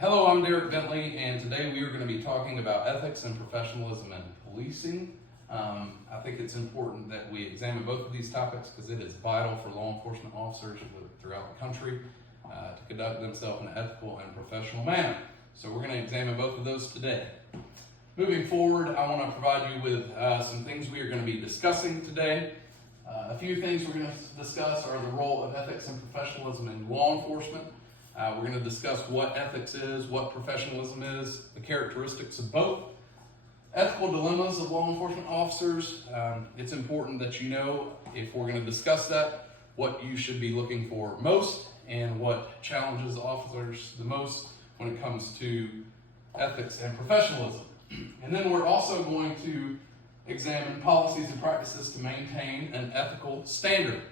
Hello, I'm Derek Bentley, and today we are going to be talking about ethics and professionalism in policing. I think it's important that we examine both of these topics because it is vital for law enforcement officers throughout the country to conduct themselves in an ethical and professional manner. So we're going to examine both of those today. Moving forward, I want to provide you with some things we are going to be discussing today. A few things we're going to discuss are the role of ethics and professionalism in law enforcement. We're going to discuss what ethics is, what professionalism is, the characteristics of both. Ethical dilemmas of law enforcement officers. It's important that you know, if we're going to discuss that, what you should be looking for most and what challenges officers the most when it comes to ethics and professionalism. And then we're also going to examine policies and practices to maintain an ethical standard.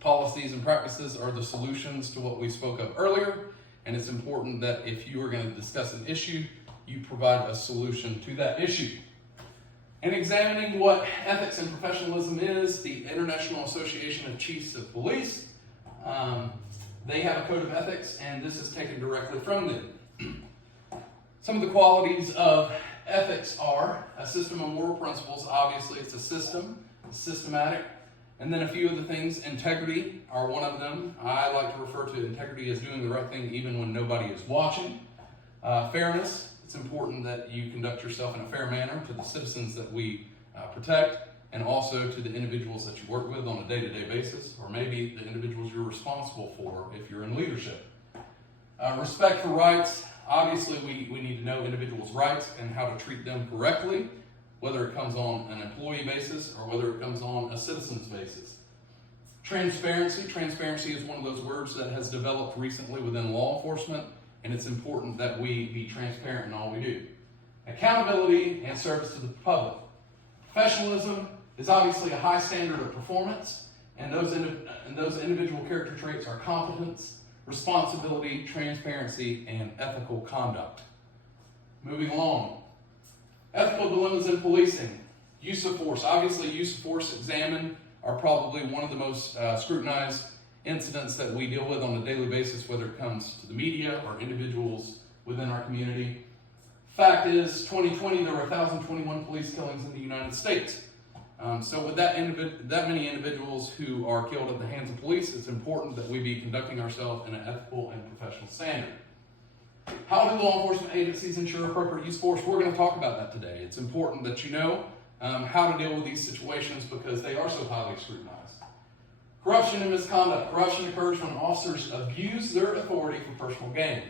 Policies and practices are the solutions to what we spoke of earlier, and it's important that if you are going to discuss an issue, you provide a solution to that issue. In examining what ethics and professionalism is, the International Association of Chiefs of Police, they have a code of ethics, and this is taken directly from them. Some of the qualities of ethics are a system of moral principles. Obviously, it's a system, it's systematic. And then a few of the things, integrity are one of them. I like to refer to integrity as doing the right thing even when nobody is watching. Fairness, it's important that you conduct yourself in a fair manner to the citizens that we protect, and also to the individuals that you work with on a day-to-day basis, or maybe the individuals you're responsible for if you're in leadership. Respect for rights, obviously we need to know individuals' rights and how to treat them correctly, whether it comes on an employee basis or whether it comes on a citizen's basis. Transparency is one of those words that has developed recently within law enforcement, and it's important that we be transparent in all we do. Accountability and service to the public. Professionalism is obviously a high standard of performance, and those individual character traits are competence, responsibility, transparency, and ethical conduct. Moving along. Ethical dilemmas in policing. Use of force. Obviously, use of force examined are probably one of the most scrutinized incidents that we deal with on a daily basis, whether it comes to the media or individuals within our community. Fact is, 2020, there were 1,021 police killings in the United States. So with that many individuals who are killed at the hands of police, it's important that we be conducting ourselves in an ethical and professional standard. How do law enforcement agencies ensure appropriate use of force? We're going to talk about that today. It's important that you know how to deal with these situations because they are so highly scrutinized. Corruption and misconduct. Corruption occurs when officers abuse their authority for personal gain.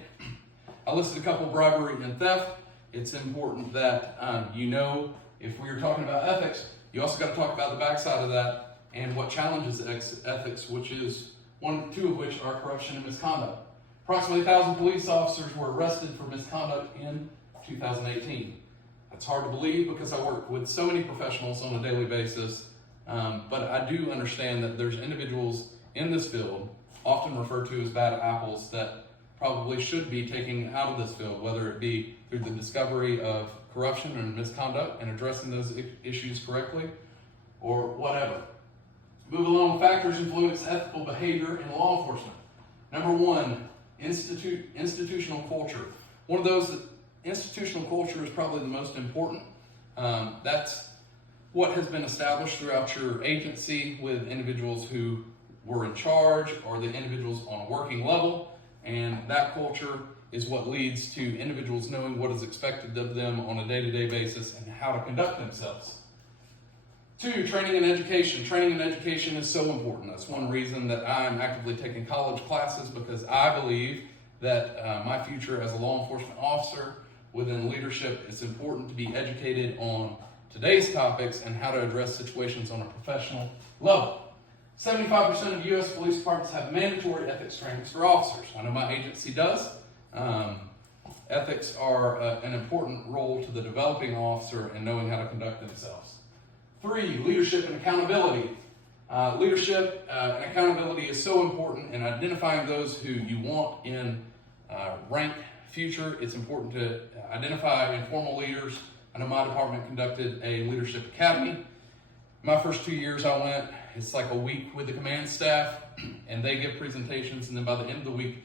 I listed a couple: bribery and theft. It's important that you know, if we are talking about ethics, you also got to talk about the backside of that and what challenges ethics, which is two of which are corruption and misconduct. Approximately 1,000 police officers were arrested for misconduct in 2018. That's hard to believe because I work with so many professionals on a daily basis, but I do understand that there's individuals in this field, often referred to as bad apples, that probably should be taken out of this field, whether it be through the discovery of corruption and misconduct and addressing those issues correctly, or whatever. Move along. Factors influence ethical behavior in law enforcement. Number one, institutional culture. One of those, institutional culture is probably the most important. That's what has been established throughout your agency with individuals who were in charge or the individuals on a working level, and that culture is what leads to individuals knowing what is expected of them on a day-to-day basis and how to conduct themselves. Two, training and education. Training and education is so important. That's one reason that I'm actively taking college classes, because I believe that my future as a law enforcement officer within leadership, it's important to be educated on today's topics and how to address situations on a professional level. 75% of U.S. police departments have mandatory ethics trainings for officers. I know my agency does. Ethics are an important role to the developing officer in knowing how to conduct themselves. Three, leadership and accountability. Leadership and accountability is so important in identifying those who you want in rank future. It's important to identify informal leaders. I know my department conducted a leadership academy. My first 2 years I went, it's like a week with the command staff, and they give presentations, and then by the end of the week,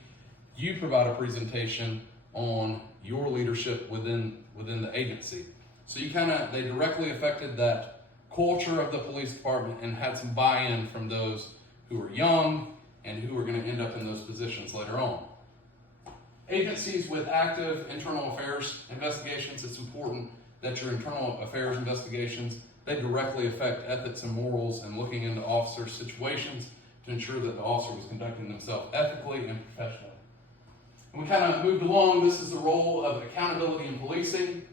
you provide a presentation on your leadership within the agency. So they directly affected that culture of the police department and had some buy-in from those who are young and who are going to end up in those positions later on. Agencies with active internal affairs investigations, it's important that your internal affairs investigations, they directly affect ethics and morals and looking into officer situations to ensure that the officer was conducting themselves ethically and professionally. And we kind of moved along. This is the role of accountability in policing.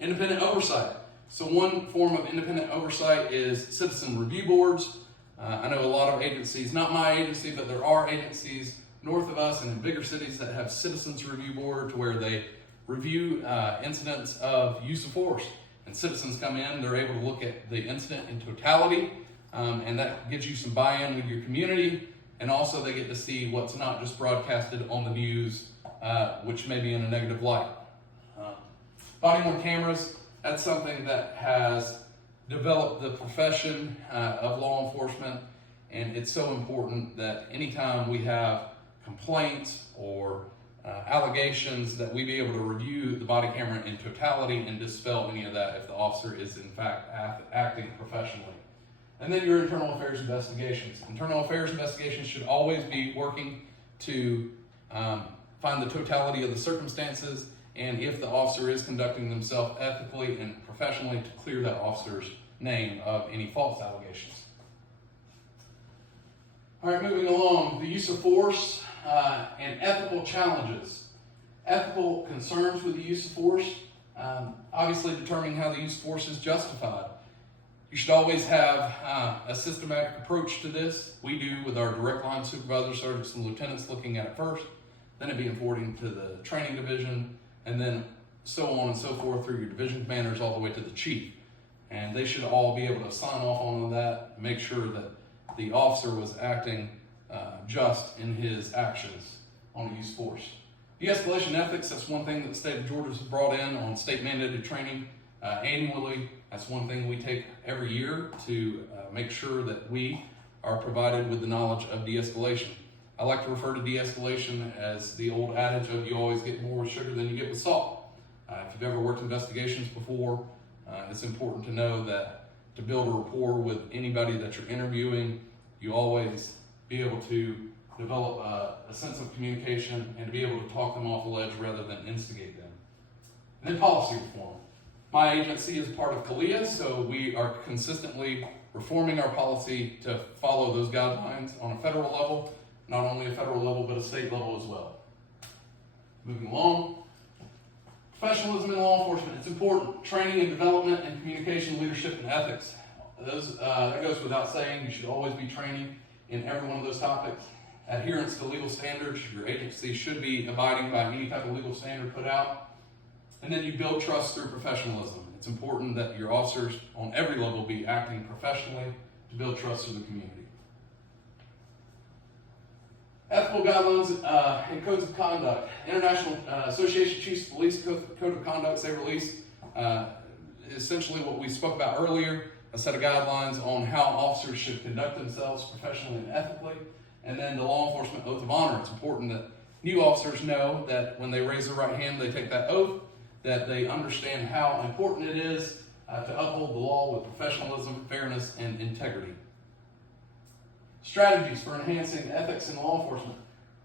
Independent oversight. So one form of independent oversight is citizen review boards. I know a lot of agencies, not my agency, but there are agencies north of us and in bigger cities that have citizens review board to where they review incidents of use of force. And citizens come in, they're able to look at the incident in totality, and that gives you some buy-in with your community, and also they get to see what's not just broadcasted on the news, which may be in a negative light. Body-worn cameras, that's something that has developed the profession of law enforcement, and it's so important that anytime we have complaints or allegations that we be able to review the body camera in totality and dispel any of that if the officer is in fact acting professionally. And then your internal affairs investigations. Internal affairs investigations should always be working to find the totality of the circumstances and if the officer is conducting themselves ethically and professionally to clear that officer's name of any false allegations. All right, moving along, the use of force and ethical challenges. Ethical concerns with the use of force, obviously determining how the use of force is justified. You should always have a systematic approach to this. We do with our direct line supervisors, sergeants, and lieutenants looking at it first, then it being forwarded to the training division, and then so on and so forth through your division commanders all the way to the chief. And they should all be able to sign off on that, make sure that the officer was acting just in his actions on the use of force. De-escalation ethics, that's one thing that the state of Georgia has brought in on state mandated training annually. That's one thing we take every year to make sure that we are provided with the knowledge of de-escalation. I like to refer to de-escalation as the old adage of you always get more with sugar than you get with salt. If you've ever worked investigations before, it's important to know that to build a rapport with anybody that you're interviewing, you always be able to develop a sense of communication and to be able to talk them off the ledge rather than instigate them. And then policy reform. My agency is part of CALEA, so we are consistently reforming our policy to follow those guidelines on a federal level, not only a federal level, but a state level as well. Moving along. Professionalism in law enforcement, it's important. Training and development and communication, leadership, and ethics. That goes without saying. You should always be training in every one of those topics. Adherence to legal standards. Your agency should be abiding by any type of legal standard put out. And then you build trust through professionalism. It's important that your officers on every level be acting professionally to build trust in the community. Ethical guidelines and codes of conduct. International Association of Chiefs of Police Code of Conduct they released essentially what we spoke about earlier, a set of guidelines on how officers should conduct themselves professionally and ethically. And then the law enforcement oath of honor. It's important that new officers know that when they raise their right hand, they take that oath, that they understand how important it is to uphold the law with professionalism, fairness, and integrity. Strategies for enhancing ethics in law enforcement.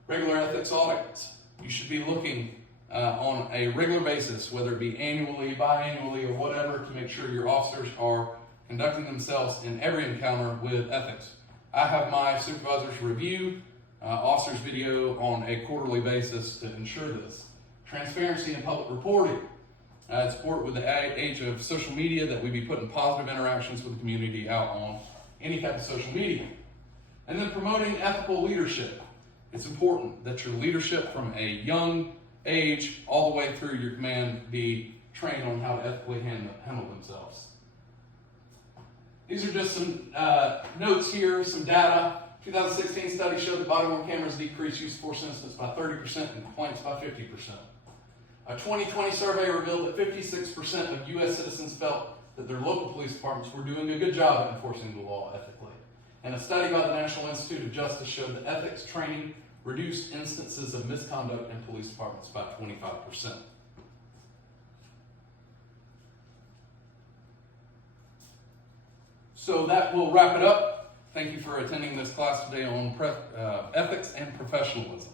Regular ethics audits. You should be looking on a regular basis, whether it be annually, biannually, or whatever, to make sure your officers are conducting themselves in every encounter with ethics. I have my supervisors review officers' video on a quarterly basis to ensure this. Transparency and public reporting. It's important with the age of social media that we be putting positive interactions with the community out on any type of social media. And then promoting ethical leadership. It's important that your leadership from a young age all the way through your command be trained on how to ethically handle themselves. These are just some notes here, some data. 2016 study showed that body-worn cameras decreased use of force incidents by 30% and complaints by 50%. A 2020 survey revealed that 56% of U.S. citizens felt that their local police departments were doing a good job at enforcing the law ethically. And a study by the National Institute of Justice showed that ethics training reduce instances of misconduct in police departments by 25%. So that will wrap it up. Thank you for attending this class today on ethics and professionalism.